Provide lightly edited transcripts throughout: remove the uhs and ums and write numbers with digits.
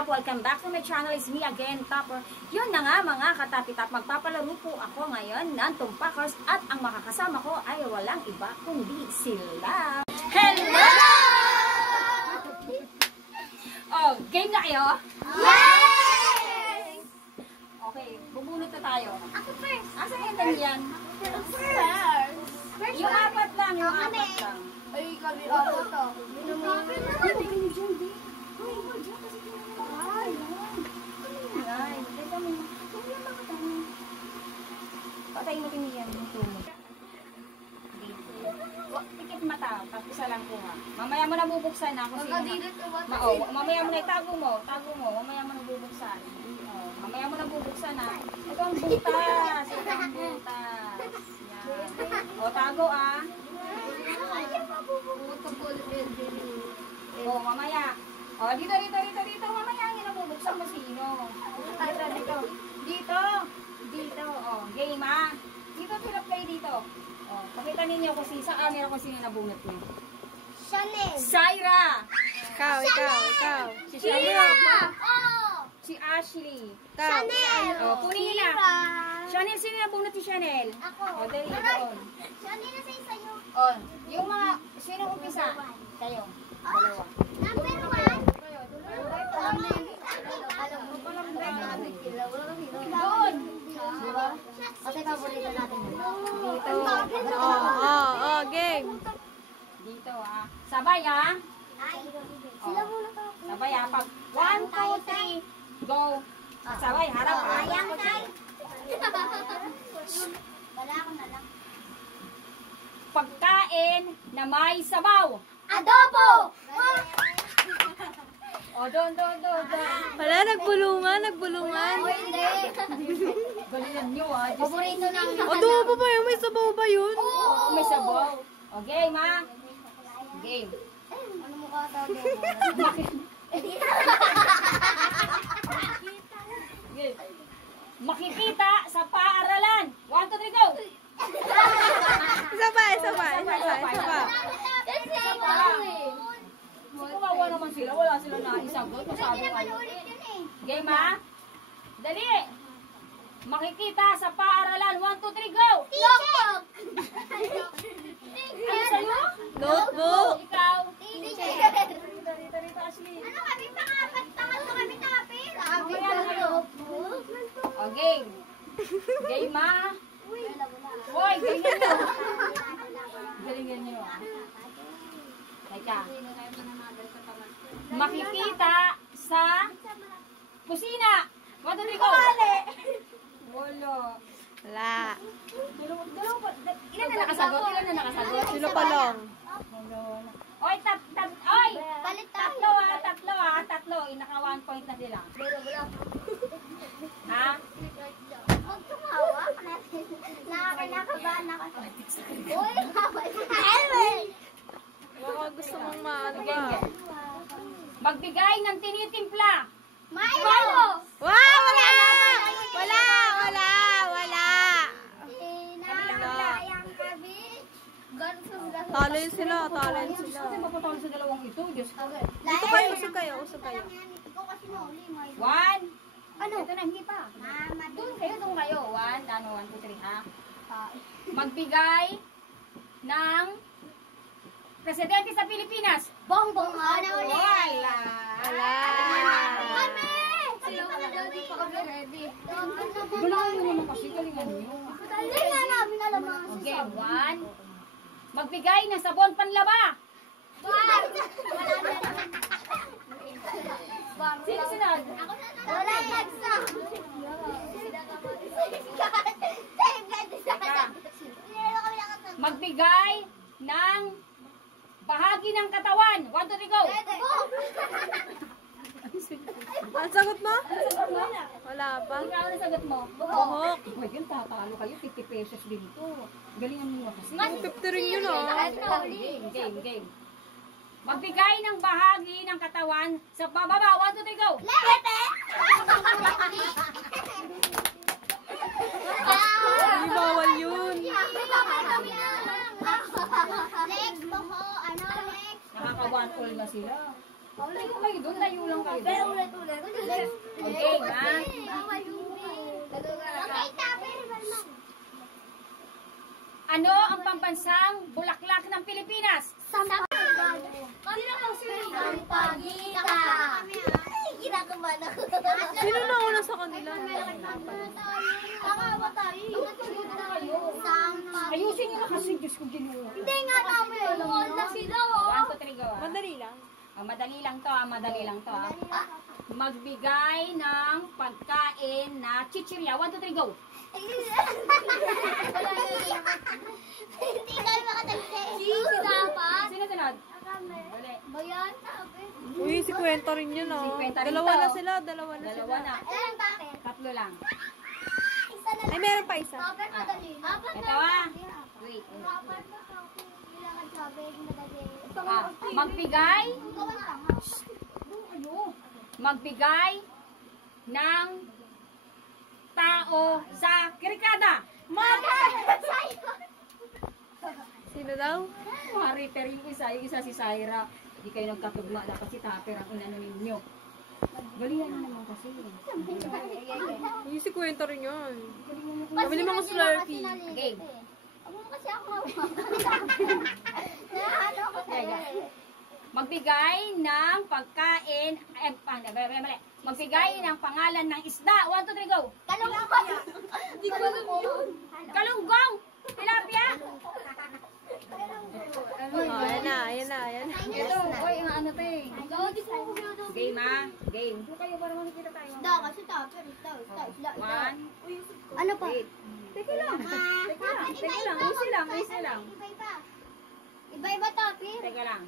Top? Welcome back to my channel. It's me again, Topper. Yun na nga mga katapi-top. Magpapalaro po ako ngayon ng Tumpakers at ang makakasama ko ay walang iba kundi sila. Hello! Oh, game na kayo? Yes! Okay, bubunot na tayo. Ako first. Asa yung ganyan? First. Yung apat lang, yung apat lang. Ay, kami ako to. Patayin mo din yan yung tumog. Tikit mata, tapos isa lang po ha. Mamaya mo na bubuksan ha. Mamaya mo na itago mo. Mamaya mo na bubuksan. Mamaya mo na bubuksan ha. Ito ang butas. O, tago ah. O, mamaya. O, dito. Mamaya ang inabubuksan mo sino. Dito. O, game ah. Dito sila play dito. O, pakita ninyo kung sa camera kung sino nabunot niyo. Chanel. Syra. Ikaw. Si Syra. Si Ashley. Chanel. O, kunin na. Chanel, sino nabunot si Chanel? Ako. O, dali doon. Chanel na sa'yo. O, yung mga, sino umpisa? Kayo. Dalawa. Number 1. Doon. Kasi paborito natin. Dito. Game. Dito ah. Sabay ah. Sila muna to. Sabay ah. Pag 1, 2, 3, go. Sabay, harap ah. Ayan kay. Wala ako na lang. Pagkain na may sabaw. Adobo! O, doon. Wala, nagbulungan. Hindi. Galingan nyo ah. Paborito ng Adobo ba yun? May sabaw ba yun? Oh, may sabaw. O, game ah. Game. Ano mo ka adobo? Makikita sa paaralan. 1, 2, 3, go! Isa pa. Kasi ikaw eh. Kumawa naman sila. Wala sila na isagot. Masabi kayo. Game ha? Dali! Makikita sa paaralan. 1, 2, 3, go! Notebook! Ano sa'yo? Notebook. Ikaw? Teacher! Dito, Ashley. Ano kami pangapat? Pangatlo kami tapis. Sabi Mamaya ko na kayo. O, game. Game ha? Hoy, galingan nyo. Galingan nyo. Teka. Makikita sa kusina. 1, 2, 3, go! Wala. Wala. Ilan na nakasagot? Sino pa lang? Oy, Palit tayo. tatlo. Naka 1 point na sila. Ha? Huwag tumawa. Nakakabahan ako. Uy, Elwin! Baka gusto mong maano Sige, ba? magbigay ng tinitimpla. Milo! Wow! Wala! Talo yun sila. Kasi mapatalo sa dalawang ito. Diyos ko. Usog kayo. 1. Ano? Ito na, hindi pa. Doon kayo. 1, 2, 3, ha? Magbigay ng presidente sa Pilipinas. Bongbong ano ulit? Wala. Kami! Sila ka na daw, di pa kami ready. Galingan nyo naman kasi. Galingan nyo. Hindi nga namin alam mga Okay, susunod. 1. Magbigay ng sabon panlaba. Sino sunod? Wala nagsa. Magbigay ng bahagi ng katawan. 1, 2, 3, go! Ang sagot mo? Wala pa. Ang ano sagot mo? Buhok. Uy, yun, tatalo kayo. 50 pesos dito. Galingan mo kasi. 50 rin yun, oh. Game. Magbigay ng bahagi ng katawan sa bababa. 1, 2, 3, go! Lepe! Hindi bawal yun. Lex, boho, ano, Lex? Nakaka-1 all na sila. Tayo kayo doon, tayo lang kayo Pero doon. ulit. Okay, ha? Bawal yung okay, tapir. Ano ang pambansang bulaklak ng Pilipinas? Sampa. Sino ang Sampagita? Kinakabahan ako. Sino na una sa kanila? Takawa tayo. Sampagita. Ayusin niyo na kasi, Diyos ko ginawa. Hindi nga namin. Wala sila, oh. 1, 2, 3, go. Madali lang. Madali lang to, madali lang to. Magbigay ng pagkain na chichirya. 1, 2, 3, go. Hindi kami makatagsi. Si dapat. Sino sunod? Dali. Bayan. Uy, si Kwenta rin yun ah. 50 rin Dalawa to. na sila, dalawa na Dalawa sila. na. Ilan tapir? 3 lang. Isa na Ay, meron pa isa. Tapir madali. Apat Ito ah. Wait. Apat na tapir. Kailangan sabay madali. Magbigay. Gawa na. Magbigay ng tao sa kirikada. Sino daw? Mariter yung isa si Syra. Hindi kayo nagkatugma, dapat si Tapper ang inano ninyo. Galingan na naman kasi. Uy, si Kwenta rin yun. Pabili mga Slurpee. Okay. Ako kasi ako. Naano ako sa Magbigay ng pagkain, mali. Magbigay ng pangalan ng isda. 1, 2, 3, go. Kalungkot. Hindi ko alam yun. Kalunggong! Tilapia! Oh, ayan na, ayan na, ayan na. Ito, oy, ang ano to eh. Di ko alam. Game ha? Game. Ito kayo para makikita tayo. Isda kasi tapir. Isda. 1, Ano pa? wait. Teka lang. Teka lang. Easy lang. Iba-iba. Iba-iba tapir. Teka lang.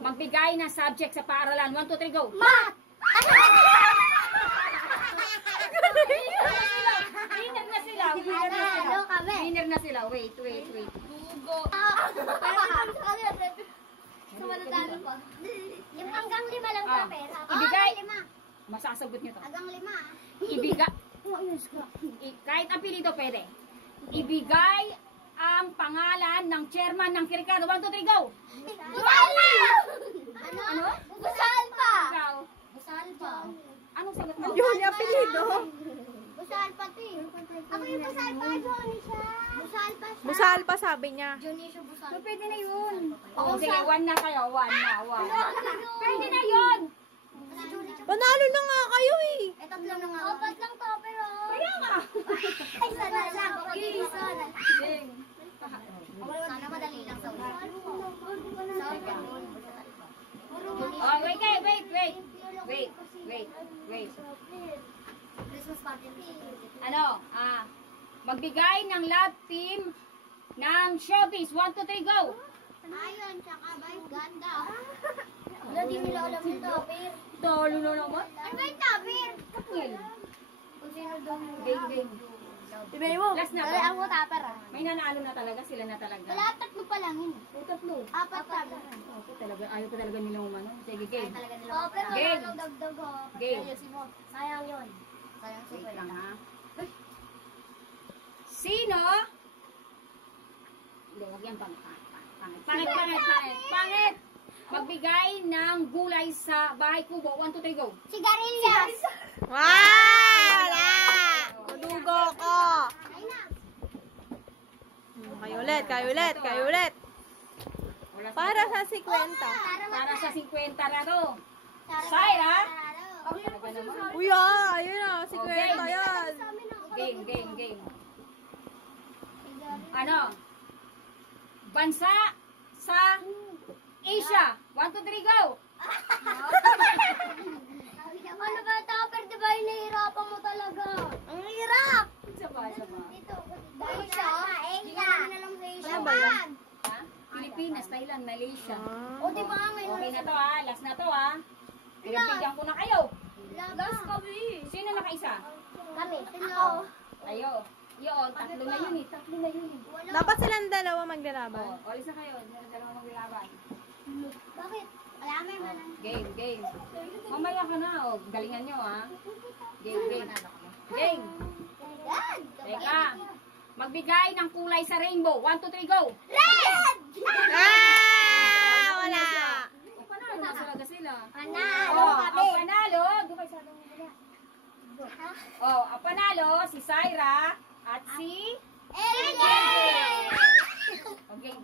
Magbigay ng subject sa paaralan. 1, 2, 3, go. Mat! Winner na sila. Ano kami? Winner na sila. Wait. So, manadalo pa. Hanggang 5 lang Ah. tapir. Ibigay. 5. Masasagot nyo to. Hanggang 5. Ibigay. Kahit apelido pwede. Ibigay ang pangalan ng chairman ng Kirikado. 1, 2, 3, go. Busalpa! Ano? Busalpa! Ikaw. Busalpa. Anong sagot mo? Yun, yung apelido. Busalpa, ti. Ako yung Busalpa, Johnny siya. Busalpa siya. Busal pa sabi niya. Johnny siya, Busalpa. So, pwede na yun. Oo, Oh, sige, 1 na kayo. 1 na. Pwede na yun. Panalo na nga kayo eh. Eh, 3 na nga. 4 lang to, pero... Kaya nga. Ay, sana lang. Isa na. Ding. Sana madali lang sa ulit. Oh, wait. Christmas party. Ano? Magbigay ng love team ng showbiz. 1, 2, 3, go. Ayon, tsaka ba yung ganda? Wala, di nila alam yung tapir. Talo na naman. Ano ba yung tapir? Kapil. Kung sino doon. Game. Ibigay mo. Last na Wala ba? ako tapir ah. May nanalo na talaga. Sila na talaga. Wala, 3 pa lang yun. Oh, 3. 4 tapir. Ayaw ko talaga nilang umano. Sige, game. Oh, pero wala Game. nang dagdag oh. Game. Ayusin mo. Sayang yun. Sayang Wait super lang ha. Sino? Hindi, wag yan pangit. Magbigay ng gulay sa bahay kubo. 1, 2, 3, go. Sigarilyas. Wala! Madugo ko. Ay na. Kayo ulit. Wala sa- Para sa 50. Para sa 50 na to. Tara. Syra? Talaga naman. Uy ayun na, 50 yan. Game. Ano? Bansa sa Asia. 1, 2, 3, go. Ano ba tapir? Di ba yung nahihirapan mo talaga? Ang hirap! Sabay. Dito. Asia? Hindi ka namin alam sa Asia. Ano ba yan? Ha? Pilipinas, Thailand, Malaysia. O di ba ngayon? Okay na to ha. Last na to ha. Pinagbigyan ko na kayo. Last kami. Sino nakaisa? Kami. Ako. Ayo. Yun, 3 na yun eh. 3 na yun eh. Dapat silang dalawa maglalaban. Oh, alis na kayo. Dalawa maglaban. Bakit? Wala may malang. Game. Mamaya ka na. Oh, galingan nyo ha. Game. Yan. Teka. Magbigay ng kulay sa rainbow. 1, 2, 3, go. Red! Wala! O, panalo nasa talaga sila. Panalo Oh, kami. ang panalo, dukay sa dong wala. Oh, ang panalo si Syra at si Ellen! Okay.